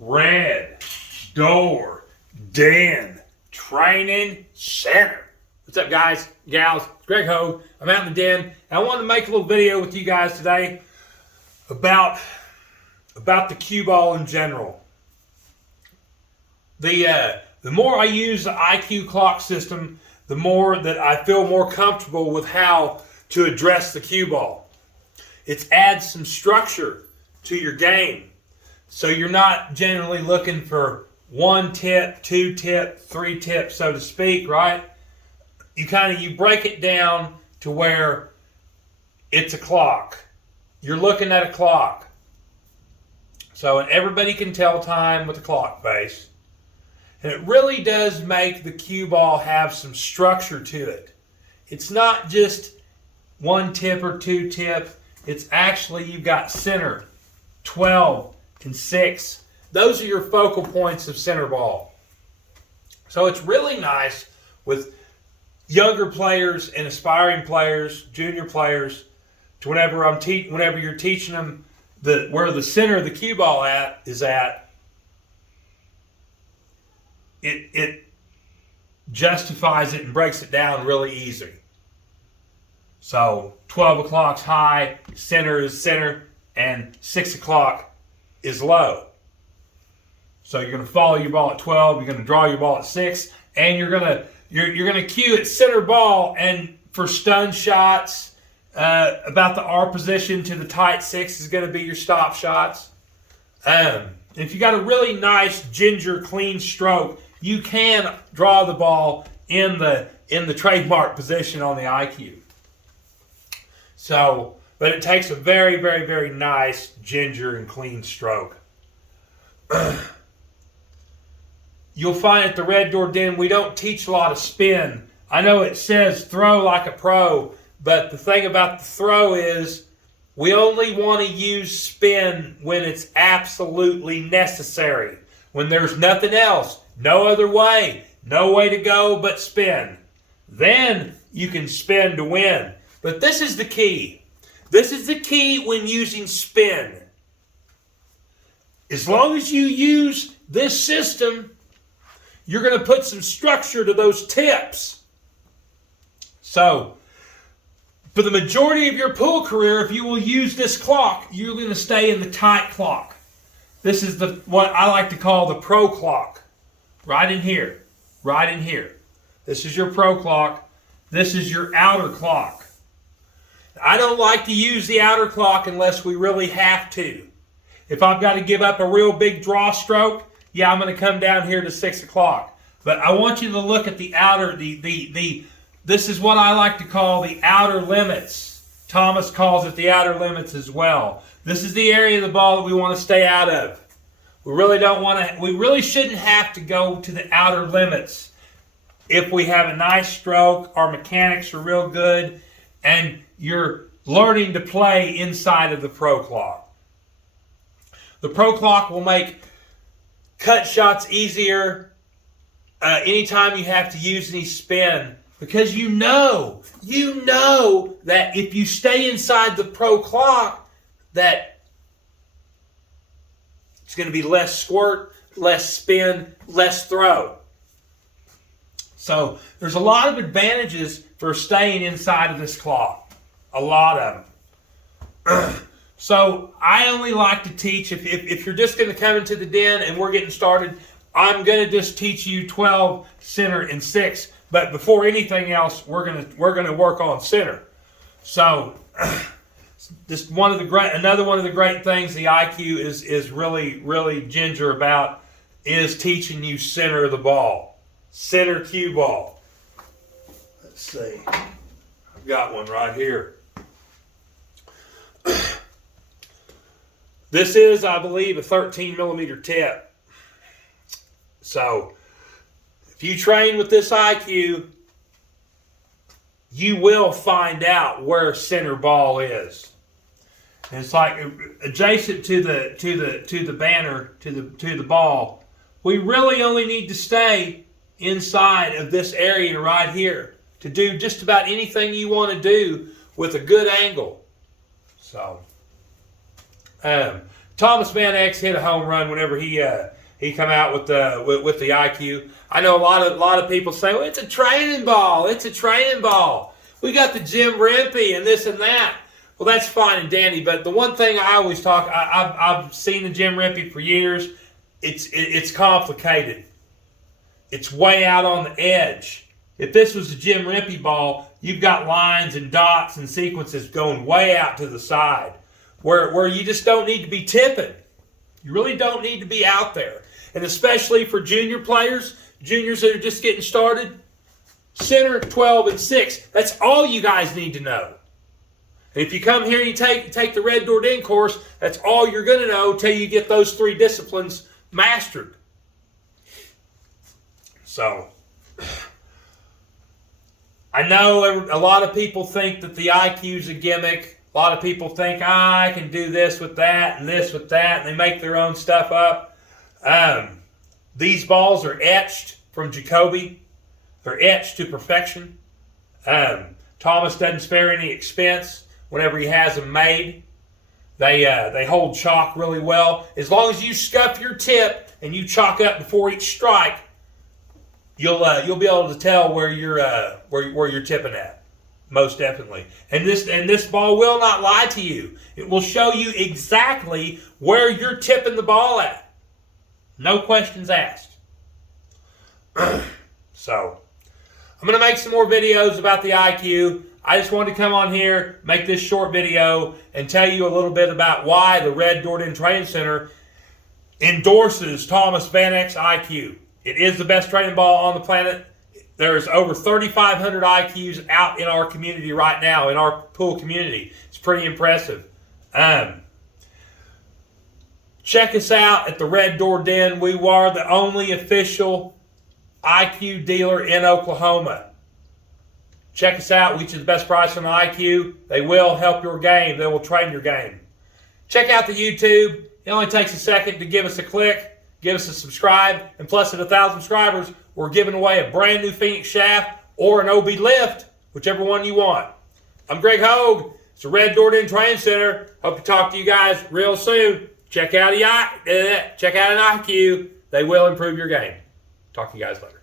red door den training center. What's up, guys, gals? It's Greg Ho. I'm out in the den, and I wanted to make a little video with you guys today about the cue ball in general. The more I use the IQ clock system, the more that I feel more comfortable with how to address the cue ball. It adds some structure to your game, so you're not generally looking for one tip, two tip, three tips, so to speak, right? You break it down to where it's a clock. You're looking at a clock. So everybody can tell time with the clock face. And it really does make the cue ball have some structure to it. It's not just one tip or two tip. It's actually, you've got center, 12, and 6. Those are your focal points of center ball. So it's really nice with younger players and aspiring players, junior players, to whenever you're teaching them where the center of the cue ball is at, it justifies it and breaks it down really easy. So 12 o'clock's high, center is center, and 6 o'clock is low. So you're going to follow your ball at 12, you're going to draw your ball at 6, and you're going to cue at center ball, and for stun shots, about the R position to the tight 6 is going to be your stop shots. If you got a really nice ginger clean stroke, you can draw the ball in the trademark position on the IQ. So, but it takes a very, very, very nice ginger and clean stroke. You'll find at the Red Door Den, we don't teach a lot of spin. I know it says throw like a pro, but the thing about the throw is we only want to use spin when it's absolutely necessary. When there's nothing else, no other way, no way to go but spin. Then you can spin to win. But this is the key. This is the key when using spin. As long as you use this system, you're going to put some structure to those tips. So, for the majority of your pool career, if you will use this clock, you're going to stay in the tight clock. This is what I like to call the pro clock. Right in here. Right in here. This is your pro clock. This is your outer clock. I don't like to use the outer clock unless we really have to. If I've got to give up a real big draw stroke, yeah, I'm going to come down here to 6 o'clock. But I want you to look at the outer, this is what I like to call the outer limits. Thomas calls it the outer limits as well. This is the area of the ball that we want to stay out of. We really shouldn't have to go to the outer limits if we have a nice stroke, our mechanics are real good, and you're learning to play inside of the pro clock. The pro clock will make cut shots easier anytime you have to use any spin, because you know that if you stay inside the pro clock, that it's going to be less squirt, less spin, less throw. So there's a lot of advantages for staying inside of this clock. A lot of them. So I only like to teach, if you're just going to come into the den and we're getting started, I'm going to just teach you 12, center, and 6. But before anything else, we're going to work on center. So just another one of the great things the IQ is really, really ginger about is teaching you center of the ball. Center cue ball. Let's see. I've got one right here. This is, I believe, a 13 millimeter tip. So, if you train with this IQ, you will find out where center ball is. And it's like adjacent to the banner, to the ball. We really only need to stay inside of this area right here to do just about anything you want to do with a good angle. So, Thomas Van X hit a home run whenever he come out with the icue. I know a lot of people say, well, it's a training ball. It's a training ball. We got the Jim Rimpey and this and that. Well, that's fine and dandy, but the one thing I always talk, I've seen the Jim Rimpey for years. It's complicated. It's way out on the edge. If this was a Jim Rimpey ball, you've got lines and dots and sequences going way out to the side, where you just don't need to be tipping. You really don't need to be out there. And especially for junior players, juniors that are just getting started, center, 12, and 6. That's all you guys need to know. And if you come here and you take the Red Door Den course, that's all you're going to know until you get those 3 disciplines mastered. So, I know a lot of people think that the IQ is a gimmick. A lot of people think, I can do this with that and this with that, and they make their own stuff up. These balls are etched from Jacoby. They're etched to perfection. Thomas doesn't spare any expense whenever he has them made. They hold chalk really well. As long as you scuff your tip and you chalk up before each strike, you'll be able to tell where you're tipping at. Most definitely. And this ball will not lie to you. It will show you exactly where you're tipping the ball at. No questions asked. So, I'm going to make some more videos about the IQ. I just wanted to come on here, make this short video, and tell you a little bit about why the Red Door Den Training Center endorses Thomas Van X IQ. It is the best training ball on the planet. There's over 3,500 IQs out in our community right now, in our pool community. It's pretty impressive. Check us out at the Red Door Den. We are the only official IQ dealer in Oklahoma. Check us out. We get you the best price on the IQ. They will help your game. They will train your game. Check out the YouTube. It only takes a second to give us a click, give us a subscribe, and plus at 1,000 subscribers, we're giving away a brand new Phoenix shaft or an OB lift, whichever one you want. I'm Greg Hogue. It's the Red Door Den Training Center. Hope to talk to you guys real soon. Check out an IQ. They will improve your game. Talk to you guys later.